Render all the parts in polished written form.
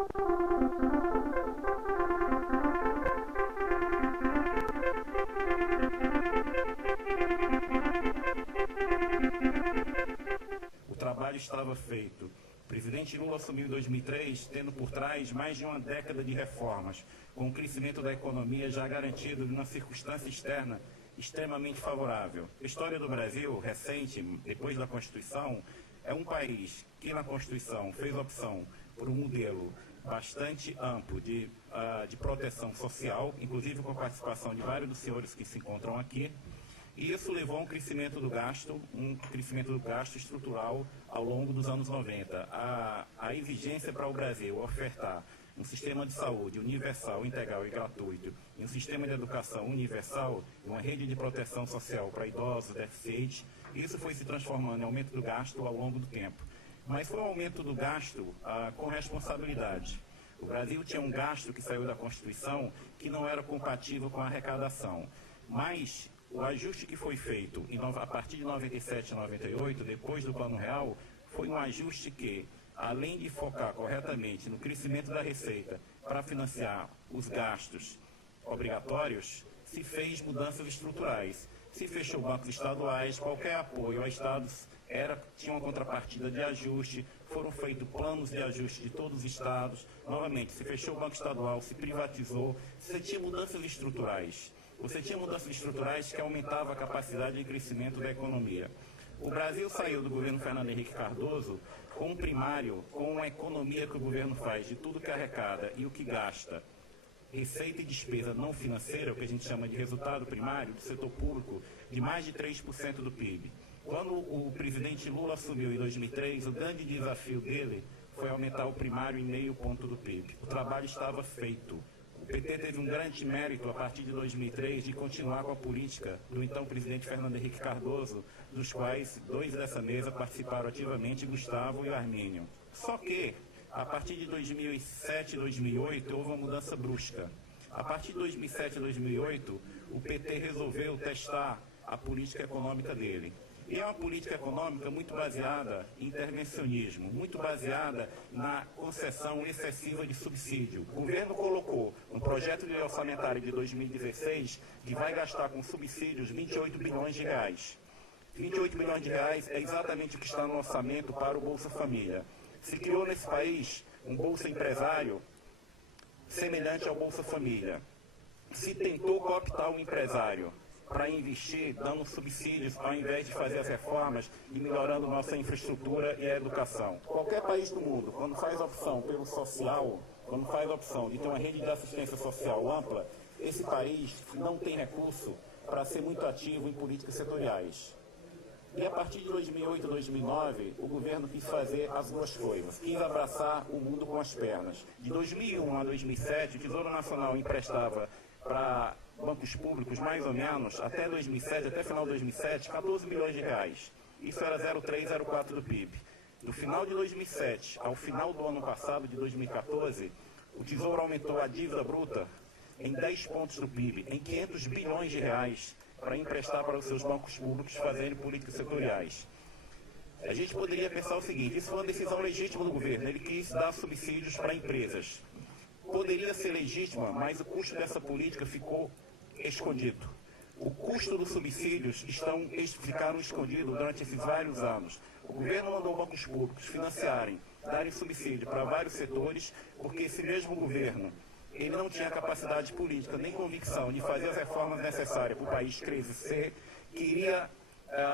O trabalho estava feito. O presidente Lula assumiu em 2003, tendo por trás mais de uma década de reformas, com o crescimento da economia já garantido numa circunstância externa extremamente favorável. A história do Brasil, recente, depois da Constituição, é um país que na Constituição fez opção por um modelo bastante amplo de proteção social, inclusive com a participação de vários dos senhores que se encontram aqui, e isso levou a um crescimento do gasto estrutural ao longo dos anos 90. A exigência para o Brasil ofertar um sistema de saúde universal, integral e gratuito, e um sistema de educação universal, e uma rede de proteção social para idosos, deficientes, isso foi se transformando em aumento do gasto ao longo do tempo. Mas foi um aumento do gasto com responsabilidade. O Brasil tinha um gasto que saiu da Constituição que não era compatível com a arrecadação. Mas o ajuste que foi feito a partir de 97 e 98, depois do Plano Real, foi um ajuste que, além de focar corretamente no crescimento da receita para financiar os gastos obrigatórios, se fez mudanças estruturais. Se fechou bancos estaduais, qualquer apoio a estados tinha uma contrapartida de ajuste, foram feitos planos de ajuste de todos os estados, novamente, se fechou o banco estadual, se privatizou, você tinha mudanças estruturais. Você tinha mudanças estruturais que aumentavam a capacidade de crescimento da economia. O Brasil saiu do governo Fernando Henrique Cardoso com um primário, com uma economia que o governo faz de tudo que arrecada e o que gasta, receita e despesa não financeira, o que a gente chama de resultado primário do setor público, de mais de 3% do PIB. Quando o presidente Lula assumiu em 2003, o grande desafio dele foi aumentar o primário em meio ponto do PIB. O trabalho estava feito. O PT teve um grande mérito, a partir de 2003, de continuar com a política do então presidente Fernando Henrique Cardoso, dos quais dois dessa mesa participaram ativamente, Gustavo e Armínio. Só que, a partir de 2007 e 2008, houve uma mudança brusca. A partir de 2007 e 2008, o PT resolveu testar a política econômica dele. E é uma política econômica muito baseada em intervencionismo, muito baseada na concessão excessiva de subsídio. O governo colocou um projeto de orçamentário de 2016 que vai gastar com subsídios 28 bilhões de reais. 28 bilhões de reais é exatamente o que está no orçamento para o Bolsa Família. Se criou nesse país um Bolsa Empresário semelhante ao Bolsa Família. Se tentou cooptar o empresário para investir, dando subsídios, ao invés de fazer as reformas e melhorando nossa infraestrutura e a educação. Qualquer país do mundo, quando faz opção pelo social, quando faz opção de ter uma rede de assistência social ampla, esse país não tem recurso para ser muito ativo em políticas setoriais. E a partir de 2008 e 2009, o governo quis fazer as duas coisas, quis abraçar o mundo com as pernas. De 2001 a 2007, o Tesouro Nacional emprestava para bancos públicos, mais ou menos, até 2007, até final de 2007, 14 bilhões de reais. Isso era 0,3, 0,4 do PIB. Do final de 2007 ao final do ano passado, de 2014, o Tesouro aumentou a dívida bruta em 10 pontos do PIB, em 500 bilhões de reais, para emprestar para os seus bancos públicos fazerem políticas setoriais. A gente poderia pensar o seguinte, isso foi uma decisão legítima do governo, ele quis dar subsídios para empresas. Poderia ser legítima, mas o custo dessa política ficou escondido. O custo dos subsídios ficaram escondidos durante esses vários anos. O governo mandou bancos públicos financiarem, darem subsídio para vários setores, porque esse mesmo governo, ele não tinha capacidade política nem convicção de fazer as reformas necessárias para o país crescer, queria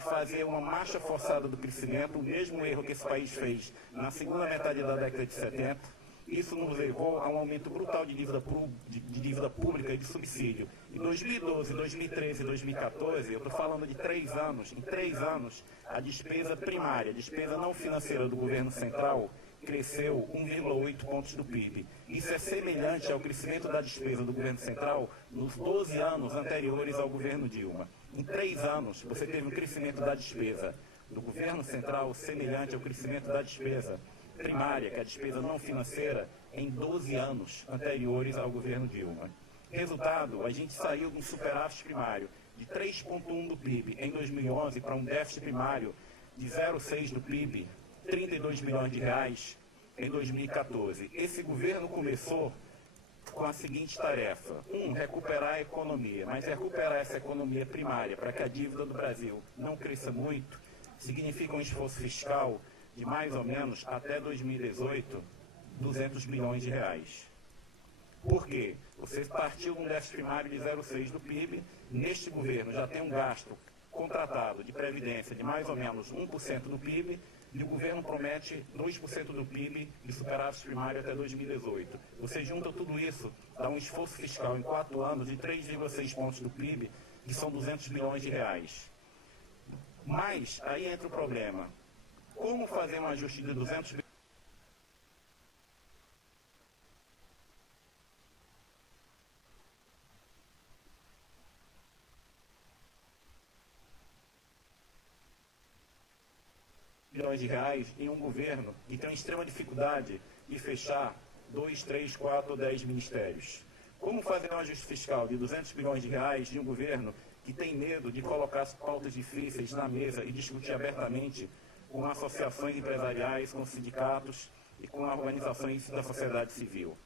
fazer uma marcha forçada do crescimento, o mesmo erro que esse país fez na segunda metade da década de 70, isso nos levou a um aumento brutal de dívida pública e de subsídio. Em 2012, 2013 e 2014, eu estou falando de 3 anos, em 3 anos, a despesa primária, a despesa não financeira do governo central, cresceu 1,8 pontos do PIB. Isso é semelhante ao crescimento da despesa do governo central nos 12 anos anteriores ao governo Dilma. Em 3 anos, você teve um crescimento da despesa do governo central semelhante ao crescimento da despesa primária, que é a despesa não financeira, em 12 anos anteriores ao governo Dilma. Resultado, a gente saiu de um superávit primário de 3,1 do PIB em 2011 para um déficit primário de 0,6 do PIB, 32 bilhões de reais em 2014. Esse governo começou com a seguinte tarefa: recuperar a economia, mas recuperar essa economia primária para que a dívida do Brasil não cresça muito, significa um esforço fiscal de mais ou menos, até 2018, 200 bilhões de reais. Por quê? Você partiu de um déficit primário de 0,6 do PIB, neste governo já tem um gasto contratado de previdência de mais ou menos 1% do PIB, e o governo promete 2% do PIB de superávit primário até 2018. Você junta tudo isso, dá um esforço fiscal em 4 anos de 3,6 pontos do PIB, que são 200 bilhões de reais. Mas aí entra o problema. Como fazer um ajuste de 200 bilhões de reais em um governo que tem uma extrema dificuldade de fechar 2, 3, 4 ou 10 ministérios? Como fazer um ajuste fiscal de 200 bilhões de reais de um governo que tem medo de colocar as pautas difíceis na mesa e discutir abertamente com associações empresariais, com sindicatos e com organizações da sociedade civil?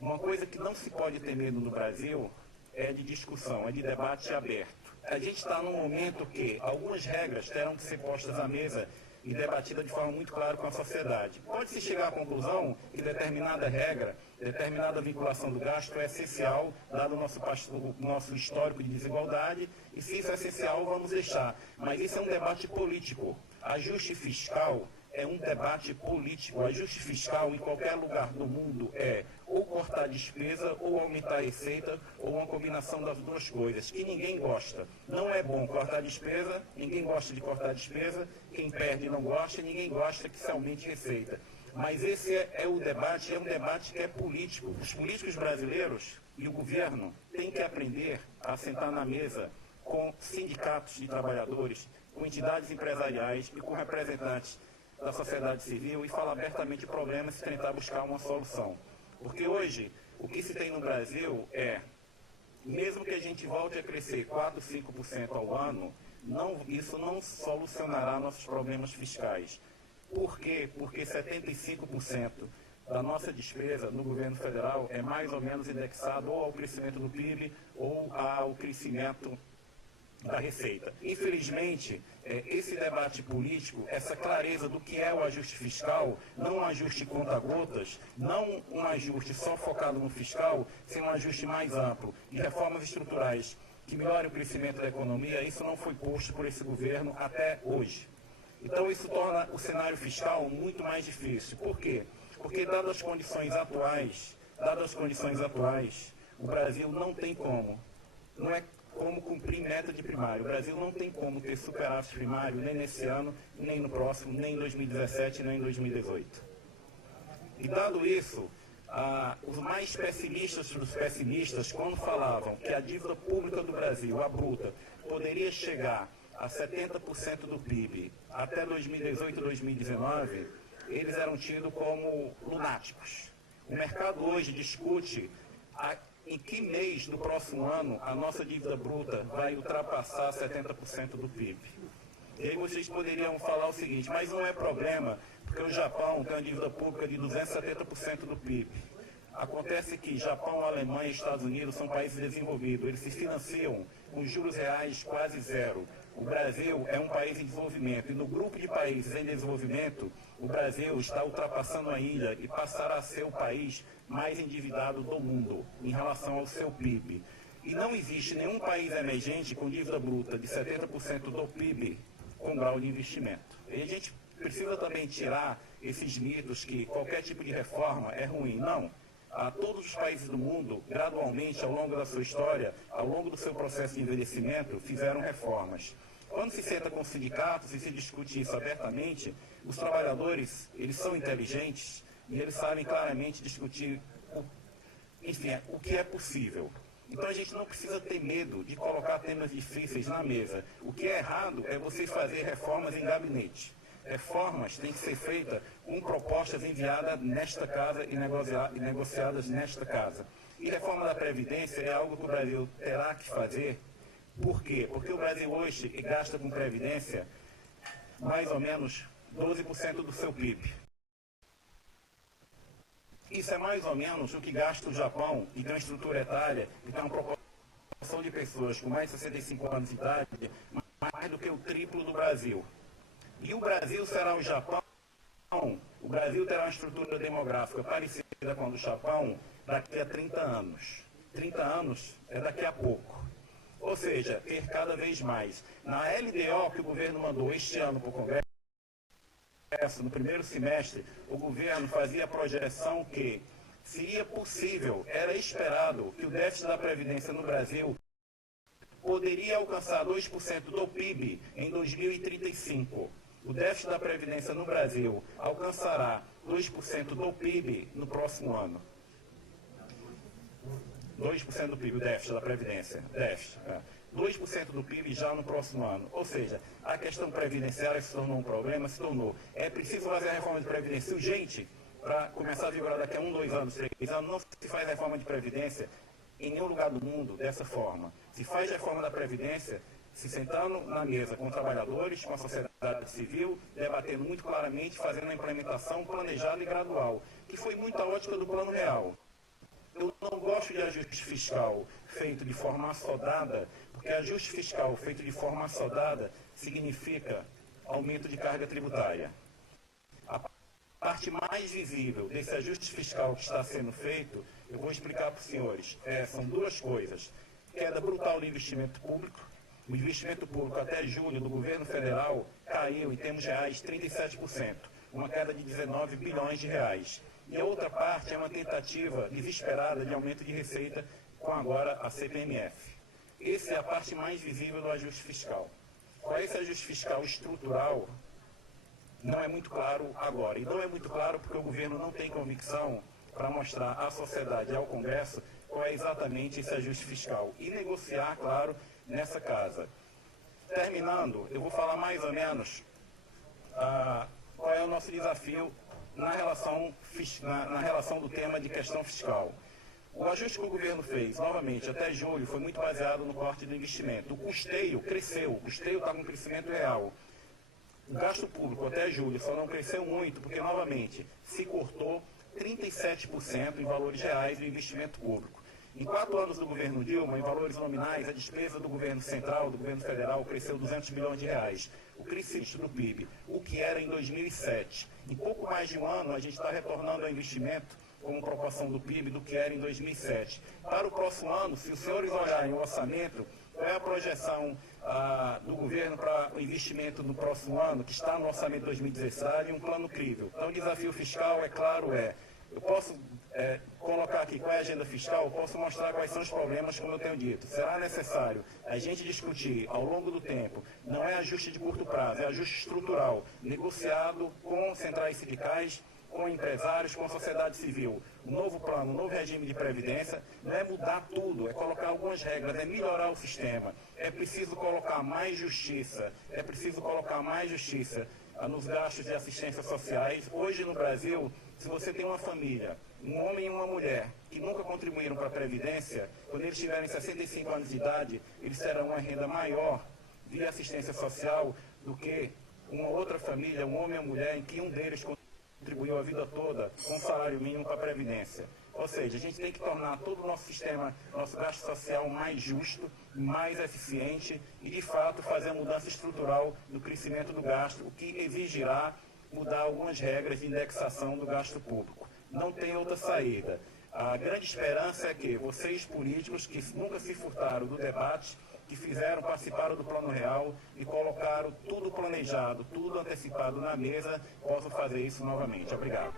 Uma coisa que não se pode ter medo no Brasil é de discussão, é de debate aberto. A gente está num momento que algumas regras terão que ser postas à mesa e debatida de forma muito clara com a sociedade. Pode-se chegar à conclusão que determinada regra, determinada vinculação do gasto é essencial, dado o nosso histórico de desigualdade, e se isso é essencial, vamos deixar. Mas isso é um debate político. Ajuste fiscal é um debate político. Ajuste fiscal em qualquer lugar do mundo é ou cortar despesa, ou aumentar a receita, ou uma combinação das duas coisas, que ninguém gosta. Não é bom cortar despesa, ninguém gosta de cortar despesa, quem perde não gosta, ninguém gosta que se aumente receita. Mas esse é o debate, é um debate que é político. Os políticos brasileiros e o governo têm que aprender a sentar na mesa com sindicatos de trabalhadores, com entidades empresariais e com representantes da sociedade civil e falar abertamente de problemas e tentar buscar uma solução. Porque hoje, o que se tem no Brasil é, mesmo que a gente volte a crescer 4, 5% ao ano, isso não solucionará nossos problemas fiscais. Por quê? Porque 75% da nossa despesa no governo federal é mais ou menos indexado ou ao crescimento do PIB ou ao crescimento da receita. Infelizmente, esse debate político, essa clareza do que é o ajuste fiscal, não um ajuste conta-gotas, não um ajuste só focado no fiscal, sem um ajuste mais amplo, de reformas estruturais que melhorem o crescimento da economia, isso não foi posto por esse governo até hoje. Então isso torna o cenário fiscal muito mais difícil. Por quê? Porque dadas as condições atuais, o Brasil não tem como, não é como cumprir meta de primário. O Brasil não tem como ter superávit primário nem nesse ano, nem no próximo, nem em 2017, nem em 2018. E dado isso, os mais pessimistas dos pessimistas, quando falavam que a dívida pública do Brasil, a bruta, poderia chegar a 70% do PIB até 2018, 2019, eles eram tidos como lunáticos. O mercado hoje discute em que mês do próximo ano a nossa dívida bruta vai ultrapassar 70% do PIB. E aí vocês poderiam falar o seguinte, mas não é problema, porque o Japão tem uma dívida pública de 270% do PIB. Acontece que Japão, Alemanha e Estados Unidos são países desenvolvidos, eles se financiam com juros reais quase zero. O Brasil é um país em desenvolvimento, e no grupo de países em desenvolvimento, o Brasil está ultrapassando a ilha e passará a ser o país mais endividado do mundo em relação ao seu PIB. E não existe nenhum país emergente com dívida bruta de 70% do PIB com grau de investimento. E a gente precisa também tirar esses mitos que qualquer tipo de reforma é ruim. Não. Todos os países do mundo, gradualmente, ao longo da sua história, ao longo do seu processo de envelhecimento, fizeram reformas. Quando se senta com os sindicatos e se discute isso abertamente, os trabalhadores, eles são inteligentes e eles sabem claramente discutir, o que é possível. Então a gente não precisa ter medo de colocar temas difíceis na mesa. O que é errado é você fazer reformas em gabinete. Reformas têm que ser feitas com propostas enviadas nesta casa e negociadas nesta casa. E reforma da Previdência é algo que o Brasil terá que fazer. Por quê? Porque o Brasil hoje gasta com Previdência mais ou menos 12% do seu PIB. Isso é mais ou menos o que gasta o Japão, que tem uma estrutura etária, que tem uma proporção de pessoas com mais de 65 anos de idade, mais do que o triplo do Brasil. E o Brasil será o Japão. O Brasil terá uma estrutura demográfica parecida com a do Japão daqui a 30 anos. 30 anos é daqui a pouco. Ou seja, ter cada vez mais. Na LDO que o governo mandou este ano para o Congresso, no primeiro semestre, o governo fazia a projeção que seria possível, era esperado, que o déficit da Previdência no Brasil poderia alcançar 2% do PIB em 2035. O déficit da Previdência no Brasil alcançará 2% do PIB no próximo ano. 2% do PIB, o déficit da Previdência. 2% do PIB já no próximo ano. Ou seja, a questão previdenciária se tornou um problema, se tornou. É preciso fazer a reforma de Previdência urgente para começar a vigorar daqui a 1, 2 anos, 3 anos. Não se faz reforma de Previdência em nenhum lugar do mundo dessa forma. Se faz reforma da Previdência se sentando na mesa com trabalhadores, com a sociedade civil, debatendo muito claramente, fazendo uma implementação planejada e gradual, que foi muito a ótica do Plano Real. Eu não gosto de ajuste fiscal feito de forma assodada, porque ajuste fiscal feito de forma assodada significa aumento de carga tributária. A parte mais visível desse ajuste fiscal que está sendo feito, eu vou explicar para os senhores, são duas coisas. Queda brutal do investimento público. O investimento público até julho do governo federal caiu, em termos reais, 37%, uma queda de 19 bilhões de reais. E a outra parte é uma tentativa desesperada de aumento de receita com agora a CPMF. Essa é a parte mais visível do ajuste fiscal. Qual é esse ajuste fiscal estrutural? Não é muito claro agora. E não é muito claro porque o governo não tem convicção para mostrar à sociedade e ao Congresso qual é exatamente esse ajuste fiscal. E negociar, claro, nessa casa. Terminando, eu vou falar mais ou menos qual é o nosso desafio na relação do tema de questão fiscal. O ajuste que o governo fez, novamente, até julho, foi muito baseado no corte do investimento. O custeio cresceu, o custeio está com crescimento real. O gasto público até julho só não cresceu muito, porque, novamente, se cortou 37% em valores reais do investimento público. Em 4 anos do governo Dilma, em valores nominais, a despesa do governo central, do governo federal, cresceu 200 bilhões de reais. O crescimento do PIB, o que era em 2007. Em pouco mais de um ano, a gente está retornando ao investimento como proporção do PIB do que era em 2007. Para o próximo ano, se os senhores olharem o orçamento, qual é a projeção do governo para o investimento no próximo ano, que está no orçamento de 2017, e um plano crível. Então, o desafio fiscal, é claro, eu posso colocar aqui qual é a agenda fiscal, eu posso mostrar quais são os problemas, como eu tenho dito. Será necessário a gente discutir ao longo do tempo, não é ajuste de curto prazo, é ajuste estrutural, negociado com centrais sindicais, com empresários, com a sociedade civil. O novo plano, o novo regime de previdência, não é mudar tudo, é colocar algumas regras, é melhorar o sistema. É preciso colocar mais justiça, nos gastos de assistência sociais. Hoje no Brasil, se você tem uma família, um homem e uma mulher, que nunca contribuíram para a Previdência, quando eles tiverem 65 anos de idade, eles terão uma renda maior via assistência social do que uma outra família, um homem e uma mulher, em que um deles contribuiu a vida toda com salário mínimo para a Previdência. Ou seja, a gente tem que tornar todo o nosso sistema, nosso gasto social mais justo, mais eficiente e, de fato, fazer a mudança estrutural no crescimento do gasto, o que exigirá mudar algumas regras de indexação do gasto público. Não tem outra saída. A grande esperança é que vocês, políticos, que nunca se furtaram do debate, que participaram do Plano Real e colocaram tudo planejado, tudo antecipado na mesa, possam fazer isso novamente. Obrigado.